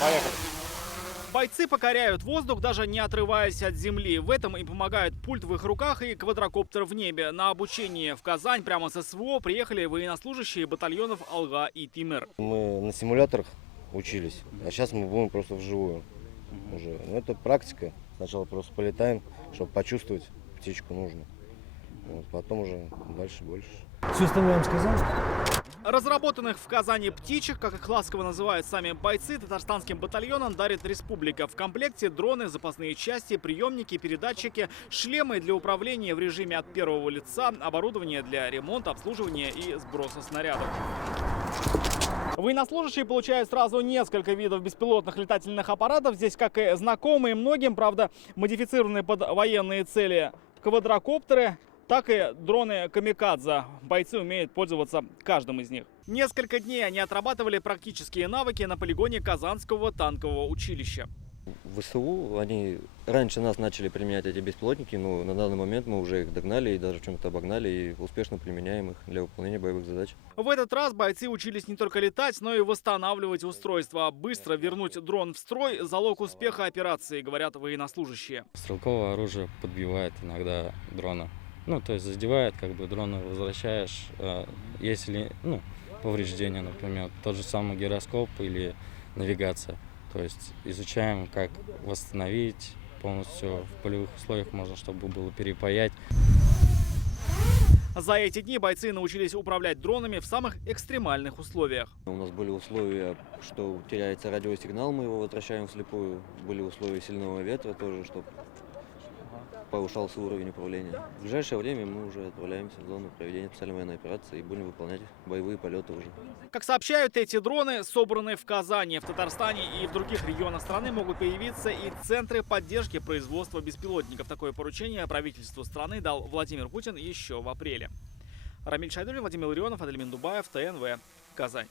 Поехали. Бойцы покоряют воздух, даже не отрываясь от земли. В этом им помогает пульт в их руках и квадрокоптер в небе. На обучение в Казань прямо с СВО приехали военнослужащие батальонов «Алга» и «Тимир». Мы на симуляторах учились, а сейчас мы будем просто вживую уже. Ну, это практика. Сначала просто полетаем, чтобы почувствовать птичку нужно. Вот, потом уже дальше больше. Все остальное я вам сказал? Разработанных в Казани птичек, как их ласково называют сами бойцы, татарстанским батальонам дарит республика. В комплекте дроны, запасные части, приемники, передатчики, шлемы для управления в режиме от первого лица, оборудование для ремонта, обслуживания и сброса снарядов. Военнослужащие получают сразу несколько видов беспилотных летательных аппаратов. Здесь, как и знакомые многим, правда, модифицированные под военные цели квадрокоптеры, так и дроны «Камикадзе». Бойцы умеют пользоваться каждым из них. Несколько дней они отрабатывали практические навыки на полигоне Казанского танкового училища. В ВСУ они раньше нас начали применять эти беспилотники, но на данный момент мы уже их догнали и даже в чем-то обогнали и успешно применяем их для выполнения боевых задач. В этот раз бойцы учились не только летать, но и восстанавливать устройство. Быстро вернуть дрон в строй – залог успеха операции, говорят военнослужащие. Стрелковое оружие подбивает иногда дрона. Ну, то есть задевает, как бы дрона возвращаешь, если, повреждения, например, тот же самый гироскоп или навигация. То есть изучаем, как восстановить полностью в полевых условиях, можно, чтобы было перепаять. За эти дни бойцы научились управлять дронами в самых экстремальных условиях. У нас были условия, что теряется радиосигнал, мы его возвращаем вслепую. Были условия сильного ветра тоже, чтобы повышался уровень управления. В ближайшее время мы уже отправляемся в зону проведения специальной военной операции и будем выполнять боевые полеты уже. Как сообщают, эти дроны собраны в Казани. В Татарстане и в других регионах страны могут появиться и центры поддержки производства беспилотников. Такое поручение правительству страны дал Владимир Путин еще в апреле. Рамиль Шайдуллин, Владимир Ларионов, Адель Миндубаев, ТНВ, Казань.